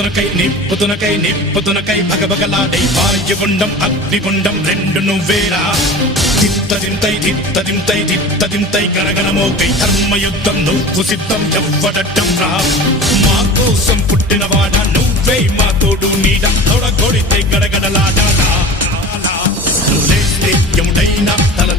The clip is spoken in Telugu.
నిప్పుతునకై భగభగలాడై వాయుగుండం అగ్నిగుండం రెండు నువ్వేరా తిత్తదింతై గణగణమోకై ధర్మయుద్ధం నువ్వు సిద్ధం ఎవ్వడట్టం రా మా కోసం పుట్టినవాడ నువ్వే మా తోడు నీడ తొడగొడితే గడగడలాడా నువ్వేస్తే ఎముడైనా తల